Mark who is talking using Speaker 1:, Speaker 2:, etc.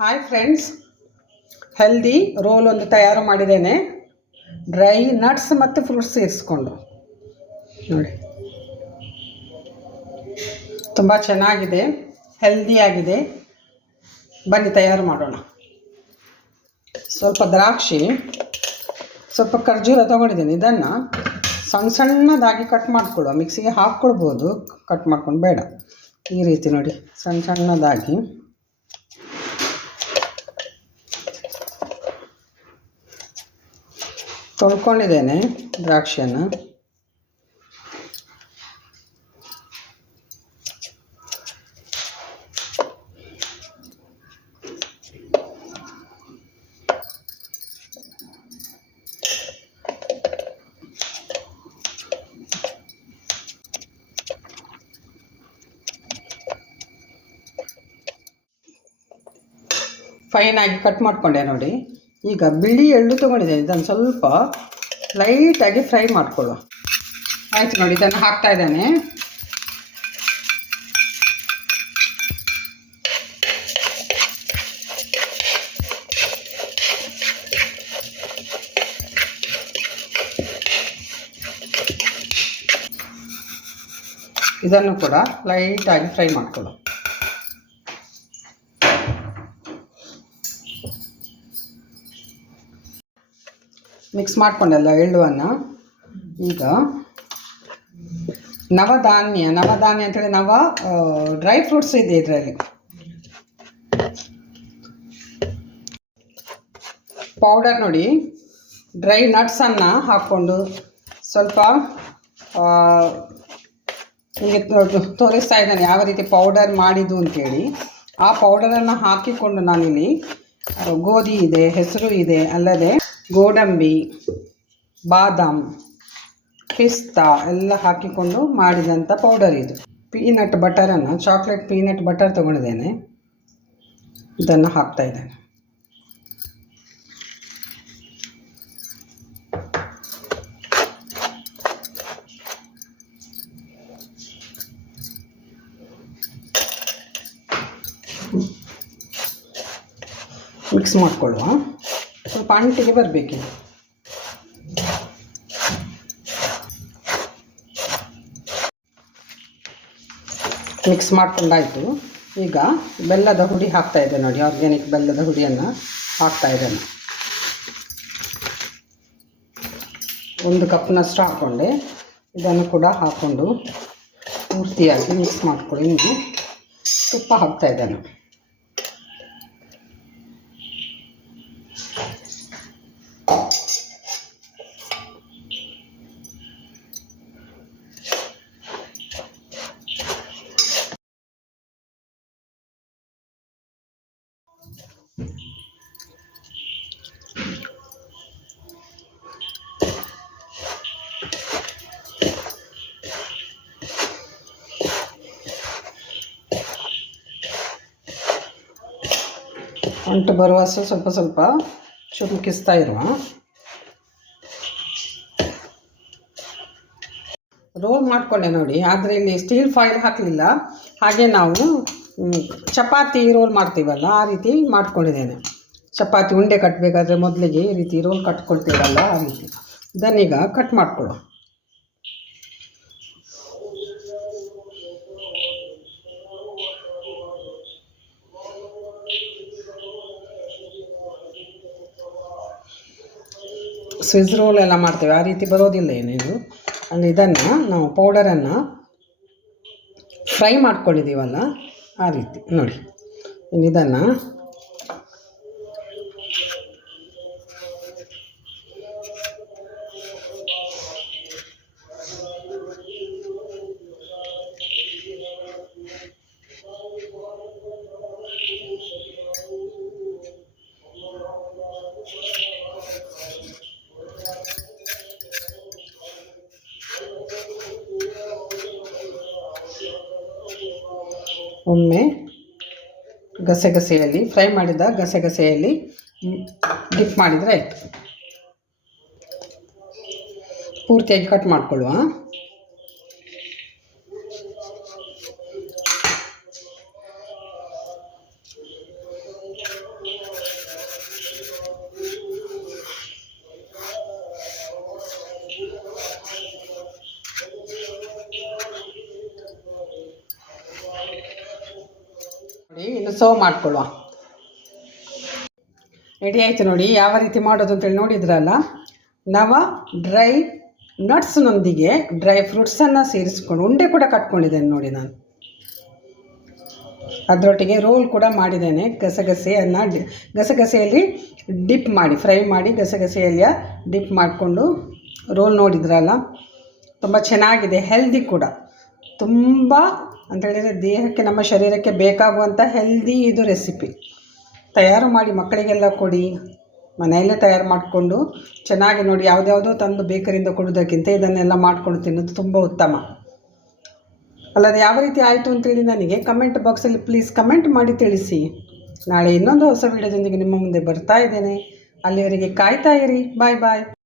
Speaker 1: Hi friends healthy roll ಒಂದು ತಯಾರು ಮಾಡಿದ್ದೇನೆ. ಡ್ರೈ ನಟ್ಸ್ ಮತ್ತು ಫ್ರೂಟ್ಸ್ ಸೇರಿಸ್ಕೊಂಡು. ನೋಡಿ. ತುಂಬ ಚೆನ್ನಾಗಿದೆ. ಹೆಲ್ದಿಯಾಗಿದೆ ಬನ್ನಿ ತಯಾರು ಮಾಡೋಣ. ಸ್ವಲ್ಪ ದ್ರಾಕ್ಷಿ, ಸ್ವಲ್ಪ ಖರ್ಜೂರ ತೊಗೊಂಡಿದ್ದೀನಿ. ಇದನ್ನು ಸಣ್ಣ ಸಣ್ಣದಾಗಿ ಕಟ್ ಮಾಡಿಕೊಡು ಮಿಕ್ಸಿಗೆ ಹಾಕ್ಕೊಳ್ಬೋದು ಕಟ್ ಮಾಡ್ಕೊಂಡು ಬೇಡ. ಈ ರೀತಿ ನೋಡಿ. ಸಣ್ಣ ಸಣ್ಣದಾಗಿ. ತೊಳ್ಕೊಂಡಿದ್ದೇನೆ ದ್ರಾಕ್ಷಿಯನ್ನು. ಫೈನಾಗಿ ಕಟ್ ಮಾಡಿಕೊಂಡೆ ನೋಡಿ. ಈಗ ಬಿಳಿ ಎಳ್ಳು ತೊಗೊಂಡಿದ್ದೇನೆ. ಇದನ್ನು ಸ್ವಲ್ಪ ಲೈಟಾಗಿ ಫ್ರೈ ಮಾಡ್ಕೊಳ್ಳುವ ಆಯಿತು ನೋಡಿ, ಇದನ್ನು ಹಾಕ್ತಾ ಇದ್ದಾನೆ. ಇದನ್ನು ಕೂಡ ಲೈಟಾಗಿ ಫ್ರೈ ಮಾಡ್ಕೊಳ್ಳು ಮಿಕ್ಸ್ ಮಾಡ್ಕೊಂಡಲ್ಲ ಎಳ್ಳುವನ್ನು. ಈಗ ನವಧಾನ್ಯ ನವಧಾನ್ಯ ಅಂತೇಳಿ ನವ ಡ್ರೈ ಫ್ರೂಟ್ಸ್ ಇದೆ ಇದರಲ್ಲಿ. ಪೌಡರ್ ನೋಡಿ ಡ್ರೈ ನಟ್ಸನ್ನು ಹಾಕ್ಕೊಂಡು ಸ್ವಲ್ಪ ನಿಮಗೆ ತೋರಿಸ್ತಾ ಇದ್ದಾನೆ ಯಾವ ರೀತಿ ಪೌಡರ್ ಮಾಡಿದ್ದು ಅಂತೇಳಿ. ಆ ಪೌಡರನ್ನು ಹಾಕಿಕೊಂಡು ನಾನಿಲ್ಲಿ ಗೋಧಿ ಇದೆ, ಹೆಸರು ಇದೆ, ಅಲ್ಲದೆ ಗೋಡಂಬಿ, ಬಾದಾಮ್, ಪಿಸ್ತಾ ಎಲ್ಲ ಹಾಕಿಕೊಂಡು ಮಾಡಿದಂಥ ಪೌಡರ್ ಇದು. ಪೀನಟ್ ಬಟರನ್ನು ಚಾಕ್ಲೇಟ್ ಪೀನಟ್ ಬಟರ್ ತೊಗೊಂಡಿದ್ದೇನೆ. ಇದನ್ನು ಹಾಕ್ತಾ ಇದ್ದೇನೆ. ಮಿಕ್ಸ್ ಮಾಡಿಕೊಳ್ಳುವ. ಸ್ವಲ್ಪ ಅಂಟಿಗೆ ಬರಬೇಕು ಮಿಕ್ಸ್ ಮಾಡ್ಕೊಂಡಾಯಿತು. ಈಗ ಬೆಲ್ಲದ ಹುಡಿ ಹಾಕ್ತಾ ಇದೆ ನೋಡಿ ಆರ್ಗ್ಯಾನಿಕ್ ಬೆಲ್ಲದ ಹುಡಿಯನ್ನು ಹಾಕ್ತಾ ಇದ್ದೇನೆ. ಒಂದು ಕಪ್ನಷ್ಟು ಹಾಕ್ಕೊಂಡೆ ಇದನ್ನು ಕೂಡ ಹಾಕ್ಕೊಂಡು ಪೂರ್ತಿಯಾಗಿ ಮಿಕ್ಸ್ ಮಾಡ್ಕೊಳ್ಳಿ. ನೀವು ತುಪ್ಪ ಹಾಕ್ತಾ ಇದ್ದೇನೆ. ಅಂಟು ಬರುವಷ್ಟು ಸ್ವಲ್ಪ ಸ್ವಲ್ಪ ಚುಮುಕಿಸ್ತಾ ಇರುವ. ರೋಲ್ ಮಾಡಿಕೊಂಡೆ ನೋಡಿ. ಆದರೆ ಇಲ್ಲಿ ಸ್ಟೀಲ್ ಫಾಯಿಲ್ ಹಾಕಲಿಲ್ಲ. ಹಾಗೆ ನಾವು ಚಪಾತಿ ರೋಲ್ ಮಾಡ್ತೀವಲ್ಲ, ಆ ರೀತಿ ಮಾಡ್ಕೊಂಡಿದ್ದೇನೆ. ಚಪಾತಿ ಉಂಡೆ ಕಟ್ಟಬೇಕಾದ್ರೆ ಮೊದಲಿಗೆ ಈ ರೀತಿ ರೋಲ್ ಕಟ್ಕೊಳ್ತೀವಲ್ಲ, ಆ ರೀತಿ. ಇದನ್ನೀಗ ಕಟ್ ಮಾಡ್ಕೊಳ್ಳೋ ಸ್ವಿಸ್ ರೋಲ್ ಎಲ್ಲ ಮಾಡ್ತೇವೆ, ಆ ರೀತಿ ಬರೋದಿಲ್ಲ ಏನೇನು ಅಂದರೆ ಇದನ್ನು ನಾವು ಪೌಡರನ್ನು ಫ್ರೈ ಮಾಡ್ಕೊಂಡಿದ್ದೀವಲ್ಲ ಆ ರೀತಿ ನೋಡಿ. ಇದನ್ನು ಒಮ್ಮೆ ಗಸೆಗಸೆಯಲ್ಲಿ ಫ್ರೈ ಮಾಡಿದ ಗಸೆಗಸೆಯಲ್ಲಿ ಡಿಪ್ ಮಾಡಿದರೆ ಆಯಿತು. ಪೂರ್ತಿಯಾಗಿ ಕಟ್ ಮಾಡ್ಕೊಳ್ಳುವ. ಸರ್ವ್ ಮಾಡ್ಕೊಳ್ಳುವ. ರೆಡಿ ಆಯಿತು ನೋಡಿ, ಯಾವ ರೀತಿ ಮಾಡೋದು ಅಂತೇಳಿ ನೋಡಿದ್ರಲ್ಲ? ನವ ಡ್ರೈ ನಟ್ಸ್ನೊಂದಿಗೆ ಡ್ರೈ ಫ್ರೂಟ್ಸನ್ನು ಸೇರಿಸ್ಕೊಂಡು, ಉಂಡೆ ಕೂಡ ಕಟ್ಕೊಂಡಿದ್ದೇನೆ ನೋಡಿ ನಾನು. ಅದರೊಟ್ಟಿಗೆ ರೋಲ್ ಕೂಡ ಮಾಡಿದ್ದೇನೆ, ಗಸಗಸೆಯನ್ನು ಗಸಗಸೆಯಲ್ಲಿ ಡಿಪ್ ಮಾಡಿ ಫ್ರೈ ಮಾಡಿ ಗಸಗಸೆಯಲ್ಲಿ ಡಿಪ್ ಮಾಡಿಕೊಂಡು ರೋಲ್ ನೋಡಿದ್ರಲ್ಲ? ತುಂಬ ಚೆನ್ನಾಗಿದೆ ಹೆಲ್ದಿ ಕೂಡ. ತುಂಬ ಅಂತ ಹೇಳಿದರೆ ದೇಹಕ್ಕೆ, ನಮ್ಮ ಶರೀರಕ್ಕೆ ಬೇಕಾಗುವಂಥ ಹೆಲ್ದಿ ಇದು ರೆಸಿಪಿ ತಯಾರು ಮಾಡಿ ಮಕ್ಕಳಿಗೆಲ್ಲ ಕೊಡಿ. ಮನೆಯಲ್ಲೇ ತಯಾರು ಮಾಡಿಕೊಂಡು ಚೆನ್ನಾಗಿ ನೋಡಿ ಯಾವುದ್ಯಾವುದೋ ತಂದು ಬೇಕರಿಂದ ಕೊಡೋದಕ್ಕಿಂತ ಇದನ್ನೆಲ್ಲ ಮಾಡ್ಕೊಂಡು ತಿನ್ನೋದು ತುಂಬ ಉತ್ತಮ. ಅಲ್ಲದೆ ಯಾವ ರೀತಿ ಆಯಿತು ಅಂತೇಳಿ ನನಗೆ ಕಮೆಂಟ್ ಬಾಕ್ಸಲ್ಲಿ ಪ್ಲೀಸ್ ಕಮೆಂಟ್ ಮಾಡಿ ತಿಳಿಸಿ. ನಾಳೆ ಇನ್ನೊಂದು ಹೊಸ ವಿಡಿಯೋದೊಂದಿಗೆ ನಿಮ್ಮ ಮುಂದೆ ಬರ್ತಾ ಇದ್ದೇನೆ. ಅಲ್ಲಿವರೆಗೆ ಕಾಯ್ತಾ ಇರಿ. ಬಾಯ್ ಬಾಯ್